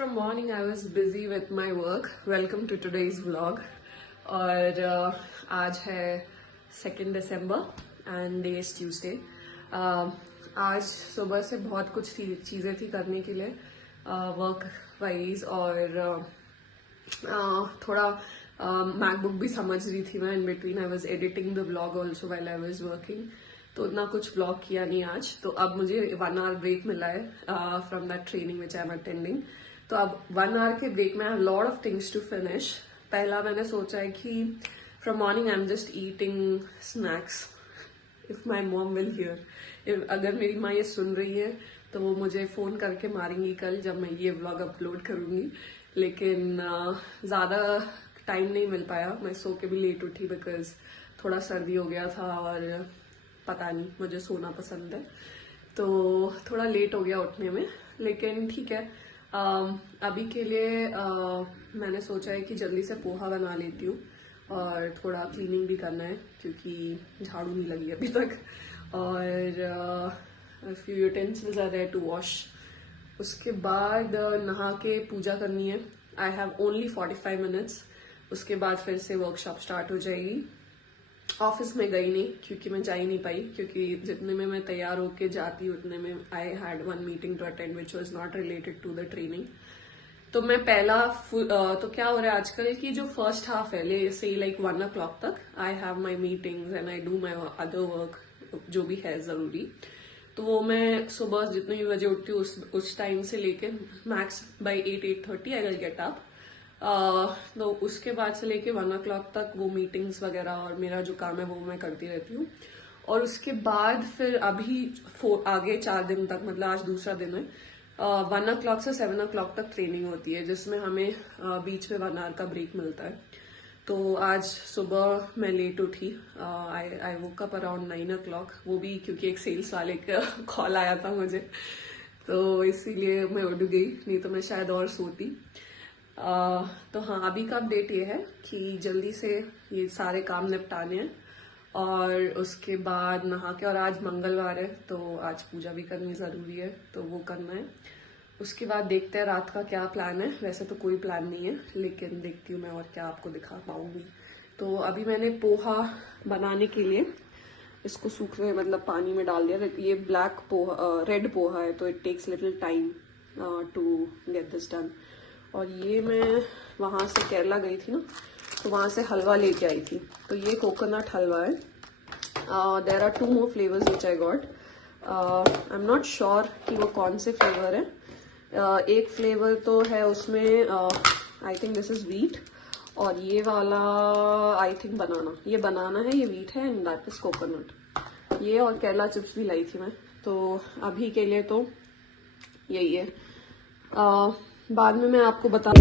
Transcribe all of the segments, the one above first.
from morning I was busy with my work. Welcome to today's vlog. और आज है 2 दिसंबर and day is Tuesday. आज सुबह से बहुत कुछ चीज़ें थी करने के लिए वर्क वाइज और थोड़ा मैकबुक भी समझ रही थी मैं. In between I was editing the vlog also while I was working. तो उतना कुछ व्लॉग किया नहीं आज. तो अब मुझे 1 आवर ब्रेक मिला है from that training which I am attending. तो अब 1 आवर के ब्रेक में I have lot of things to finish. पहला मैंने सोचा है कि from morning I am just eating snacks. If my mom will hear, अगर मेरी माँ ये सुन रही है तो वो मुझे फोन करके मारेंगी कल जब मैं ये व्लॉग अपलोड करूंगी. लेकिन ज्यादा टाइम नहीं मिल पाया. मैं सो के भी लेट उठी बिकॉज थोड़ा सर्दी हो गया था और पता नहीं, मुझे सोना पसंद है तो थोड़ा लेट हो गया उठने में. लेकिन ठीक है, अभी के लिए मैंने सोचा है कि जल्दी से पोहा बना लेती हूँ और थोड़ा क्लीनिंग भी करना है क्योंकि झाड़ू नहीं लगी अभी तक. और few utensils are there to wash. उसके बाद नहा के पूजा करनी है. I have only 45 minutes. उसके बाद फिर से वर्कशॉप स्टार्ट हो जाएगी. ऑफिस में गई नहीं क्योंकि मैं जा ही नहीं पाई, क्योंकि जितने में मैं तैयार होके जाती उतने में I had 1 meeting to attend which was not related to the training. तो मैं पहला तो क्या हो रहा है आजकल की जो फर्स्ट हाफ है ले से लाइक 1 o'clock तक I have my meetings and I do my other work जो भी है जरूरी. तो वो मैं सुबह जितने भी बजे उठती हूँ उस टाइम से लेके max by 8-8:30 I will get up. तो उसके बाद से लेके 1 o'clock तक वो मीटिंग्स वगैरह और मेरा जो काम है वो मैं करती रहती हूँ. और उसके बाद फिर अभी आगे 4 दिन तक, मतलब आज दूसरा दिन है, 1 o'clock से 7 o'clock तक ट्रेनिंग होती है जिसमें हमें बीच में 1 hour का ब्रेक मिलता है. तो आज सुबह मैं लेट उठी. आई वोक अप अराउंड 9 o'clock. वो भी क्योंकि एक सेल्स वाले का कॉल आया था मुझे, तो इसीलिए मैं उठ गई, नहीं तो मैं शायद और सोती. तो हाँ, अभी का अपडेट ये है कि जल्दी से ये सारे काम निपटाने हैं और उसके बाद नहा के, और आज मंगलवार है तो आज पूजा भी करनी जरूरी है तो वो करना है. उसके बाद देखते हैं रात का क्या प्लान है. वैसे तो कोई प्लान नहीं है लेकिन देखती हूँ मैं और क्या आपको दिखा पाऊंगी. तो अभी मैंने पोहा बनाने के लिए इसको सूखने मतलब पानी में डाल दिया. ये ब्लैक पोहा, रेड पोहा है तो it takes little time to get this done. और ये मैं वहाँ से केरला गई थी ना, तो वहाँ से हलवा लेके आई थी. तो ये कोकोनट हलवा है. There are 2 more flavours which I got. I am not sure कि वो कौन से फ्लेवर है. एक फ्लेवर तो है उसमें I think this is wheat, और ये वाला आई थिंक बनाना. ये बनाना है, ये वीट है एंड दैट इज कोकोनट. ये और केरला चिप्स भी लाई थी मैं. तो अभी के लिए तो यही है. बाद में मैं आपको बता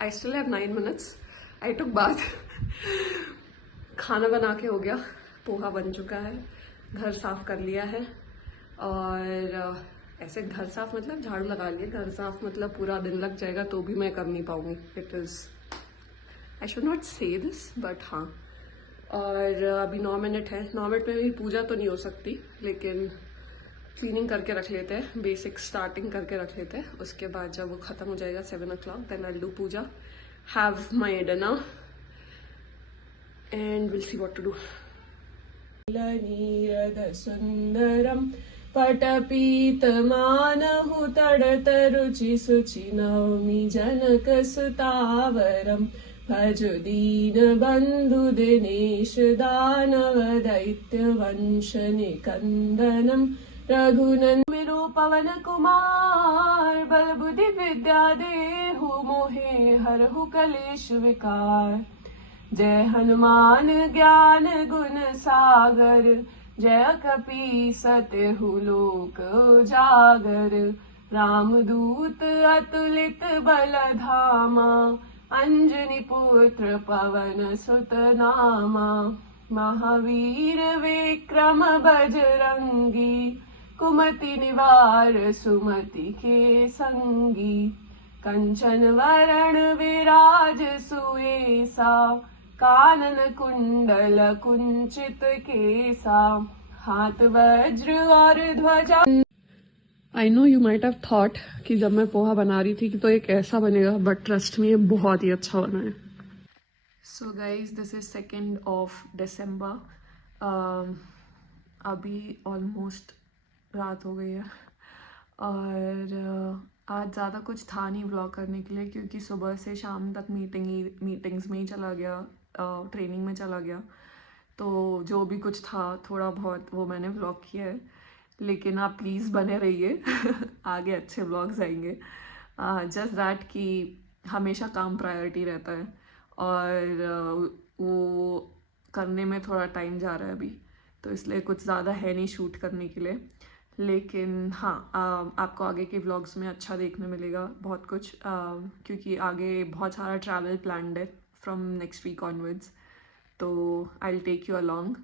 I still have 9 minutes. I took bath. खाना बना के हो गया. पोहा बन चुका है, घर साफ कर लिया है और ऐसे घर साफ मतलब झाड़ू लगा लिया, घर साफ मतलब पूरा दिन लग जाएगा तो भी मैं कर नहीं पाऊंगी. It is, I should not से दिस बट हाँ. और अभी 9 मिनट है. 9 मिनट में भी पूजा तो नहीं हो सकती, लेकिन क्लीनिंग करके रख लेते हैं, बेसिक स्टार्टिंग करके रख लेते हैं. उसके बाद जब वो खत्म हो जाएगा 7 o'clock, then I will do puja, have my dinner and will see what to do. नीरद सुंदरम पटपीतमानहु तड़तरुचि शुचि नवमी जनक सुतावरम भज दीन बंधु दिनेश दानव दैत्य वंश निकंदनम रघुनंदन पवन कुमार बल बुद्धि विद्या देहु मोहे हरहु कलेश विकार. जय हनुमान ज्ञान गुण सागर जय कपी सत्यहु लोक उजागर. रामदूत अतुलित बल धामा अंजनी पुत्र पवन सुत नामा. महावीर विक्रम बजरंगी कुमति निवार सुमति के संगी. कंचन वरण विराज सुएसा कानन कुंडल कुंचित केसा. हाथ वज्र और ध्वजा. I know you might have thought कि जब मैं पोहा बना रही थी कि तो ये कैसा बनेगा, बट ट्रस्ट मी ये बहुत ही अच्छा बना है. So guys this is 2nd of December. अभी ऑलमोस्ट रात हो गई है और आज ज़्यादा कुछ था नहीं व्लॉग करने के लिए, क्योंकि सुबह से शाम तक मीटिंग्स में ही चला गया, ट्रेनिंग में चला गया. तो जो भी कुछ था थोड़ा बहुत वो मैंने व्लॉग किया है. लेकिन आप प्लीज़ बने रहिए आगे अच्छे व्लॉग्स आएंगे. जस्ट दैट कि हमेशा काम प्रायोरिटी रहता है और वो करने में थोड़ा टाइम जा रहा है अभी, तो इसलिए कुछ ज़्यादा है नहीं शूट करने के लिए. लेकिन हाँ, आपको आगे के व्लॉग्स में अच्छा देखने मिलेगा बहुत कुछ, क्योंकि आगे बहुत सारा ट्रैवल प्लान्ड है फ्रॉम नेक्स्ट वीक ऑनवर्ड्स. तो I will take you along.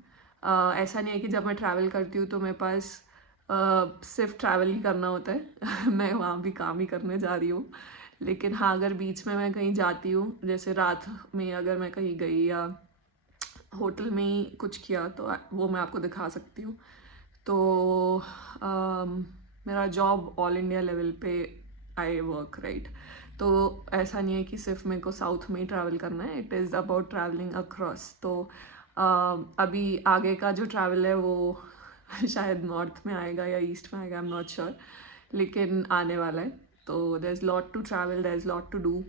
ऐसा नहीं है कि जब मैं ट्रैवल करती हूँ तो मेरे पास सिर्फ ट्रैवल ही करना होता है मैं वहाँ भी काम ही करने जा रही हूँ. लेकिन हाँ, अगर बीच में मैं कहीं जाती हूँ, जैसे रात में अगर मैं कहीं गई या होटल में ही कुछ किया, तो वो मैं आपको दिखा सकती हूँ. तो मेरा जॉब ऑल इंडिया लेवल पे आई वर्क राइट. तो ऐसा नहीं है कि सिर्फ मेरे को साउथ में ही ट्रैवल करना है, it is about travelling across. तो अभी आगे का जो ट्रैवल है वो शायद नॉर्थ में आएगा या ईस्ट में आएगा, आई एम नॉट श्योर, लेकिन आने वाला है. तो there is lot to travel, there is lot to do.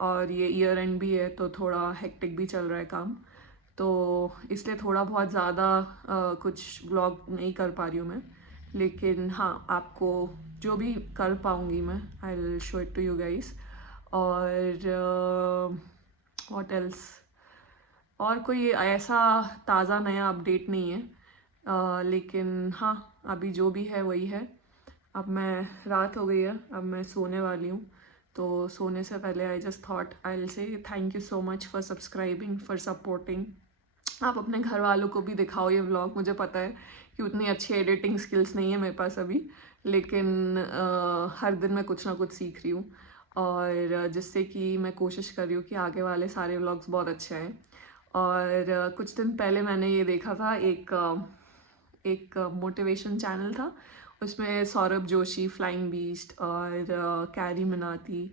और ये ईयर एंड भी है तो थोड़ा हेक्टिक भी चल रहा है काम, तो इसलिए थोड़ा बहुत ज़्यादा कुछ व्लॉग नहीं कर पा रही हूँ मैं. लेकिन हाँ, आपको जो भी कर पाऊँगी मैं I will show it to you guys. और व्हाट एल्स, और कोई ऐसा ताज़ा नया अपडेट नहीं है. लेकिन हाँ, अभी जो भी है वही है. अब मैं रात हो गई है, अब मैं सोने वाली हूँ. तो सोने से पहले I just thought I will say thank you so much for subscribing, for supporting. आप अपने घर वालों को भी दिखाओ ये व्लॉग. मुझे पता है कि उतनी अच्छी एडिटिंग स्किल्स नहीं है मेरे पास अभी, लेकिन हर दिन मैं कुछ ना कुछ सीख रही हूँ, और जिससे कि मैं कोशिश कर रही हूँ कि आगे वाले सारे व्लॉग्स बहुत अच्छे आएँ. और कुछ दिन पहले मैंने ये देखा था, एक मोटिवेशन चैनल था, उसमें सौरभ जोशी, फ्लाइंग बीस्ट और कैरी मिनाती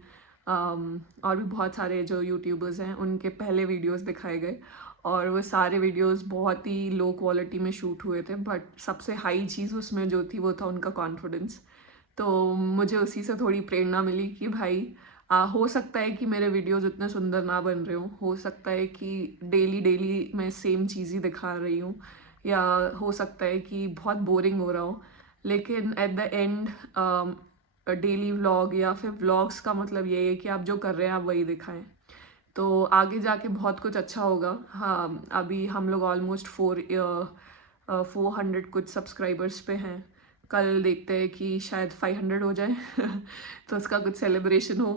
और भी बहुत सारे जो यूट्यूबर्स हैं उनके पहले वीडियोस दिखाए गए. और वो सारे वीडियोस बहुत ही लो क्वालिटी में शूट हुए थे, बट सबसे हाई चीज़ उसमें जो थी वो था उनका कॉन्फिडेंस. तो मुझे उसी से थोड़ी प्रेरणा मिली कि भाई हो सकता है कि मेरे वीडियोस इतने सुंदर ना बन रहे हो सकता है कि डेली मैं सेम चीज़ ही दिखा रही हूँ, या हो सकता है कि बहुत बोरिंग हो रहा हो. लेकिन at the end daily vlog या फिर व्लॉग्स का मतलब ये है कि आप जो कर रहे हैं आप वही दिखाएं. तो आगे जाके बहुत कुछ अच्छा होगा. हाँ, अभी हम लोग ऑलमोस्ट 400 कुछ सब्सक्राइबर्स पे हैं. कल देखते हैं कि शायद 500 हो जाए तो उसका कुछ सेलिब्रेशन हो.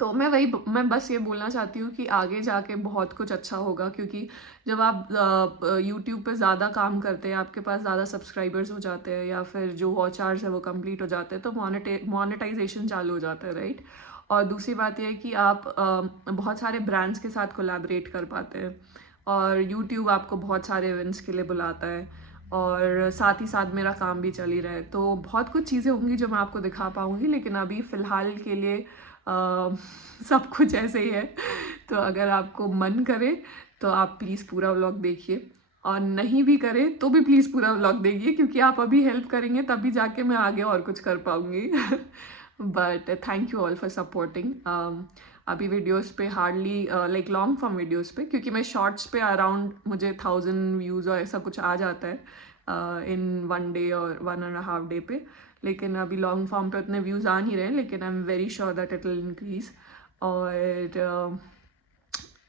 तो मैं बस ये बोलना चाहती हूँ कि आगे जाके बहुत कुछ अच्छा होगा, क्योंकि जब आप यूट्यूब पे ज़्यादा काम करते हैं, आपके पास ज़्यादा सब्सक्राइबर्स हो जाते हैं या फिर जो वॉच आवर्स है वो कंप्लीट हो जाते हैं, तो मोनेटाइजेशन चालू हो जाता है, राइट। और दूसरी बात यह है कि आप बहुत सारे ब्रांड्स के साथ कोलैबोरेट कर पाते हैं, और यूट्यूब आपको बहुत सारे इवेंट्स के लिए बुलाता है, और साथ ही साथ मेरा काम भी चल ही रहा है, तो बहुत कुछ चीज़ें होंगी जो मैं आपको दिखा पाऊँगी, लेकिन अभी फ़िलहाल के लिए सब कुछ ऐसे ही है। तो अगर आपको मन करे तो आप प्लीज़ पूरा व्लॉग देखिए, और नहीं भी करे तो भी प्लीज़ पूरा व्लॉग देखिए, क्योंकि आप अभी हेल्प करेंगे तभी जाके मैं आगे और कुछ कर पाऊँगी। But thank you all for supporting. अभी वीडियोस पे hardly like long form videos पे, क्योंकि मैं शॉर्ट्स पे अराउंड मुझे 1000 व्यूज़ और ऐसा कुछ आ जाता है इन 1 डे और 1.5 डे पे, लेकिन अभी लॉन्ग फॉर्म पे उतने व्यूज़ आ नहीं रहे, लेकिन I am very sure that it will increase.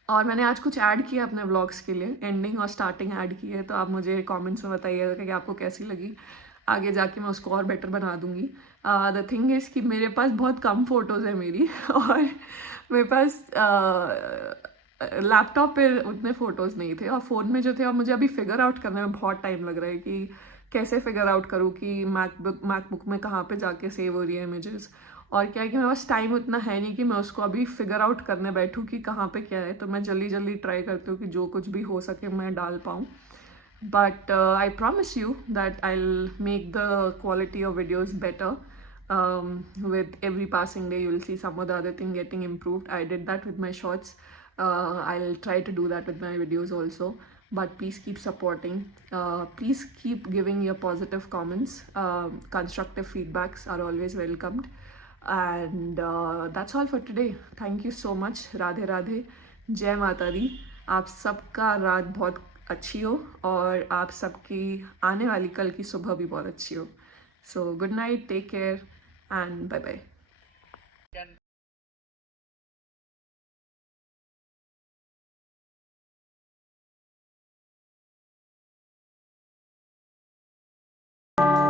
और मैंने आज कुछ ऐड किया अपने व्लॉग्स के लिए, एंडिंग और स्टार्टिंग ऐड की है, तो आप मुझे कमेंट्स में बताइएगा कि आपको कैसी लगी। आगे जाके मैं उसको और बेटर बना दूंगी। द थिंग इज़ कि मेरे पास बहुत कम फ़ोटोज़ है मेरी और मेरे पास लैपटॉप पे उतने फ़ोटोज़ नहीं थे, और फ़ोन में जो थे, और मुझे अभी फिगर आउट करने में बहुत टाइम लग रहा है कि कैसे फिगर आउट करूँ कि मैकबुक में कहाँ पे जाके सेव हो रही है इमेजेस। और क्या है कि मेरे पास टाइम उतना है नहीं कि मैं उसको अभी फिगर आउट करने बैठूँ कि कहाँ पे क्या है, तो मैं जल्दी जल्दी ट्राई करती हूँ कि जो कुछ भी हो सके मैं डाल पाऊँ। But I promise you that I'll make the quality of videos better. With every passing day, you'll see some of the other thing getting improved. I did that with my shorts. I'll try to do that with my videos also. But please keep supporting. Please keep giving your positive comments. Constructive feedbacks are always welcomed. And that's all for today. Thank you so much. Radhe Radhe. जय माता दी। आप सबका रात बहुत अच्छी हो, और आप सबकी आने वाली कल की सुबह भी बहुत अच्छी हो। So good night, take care and bye bye.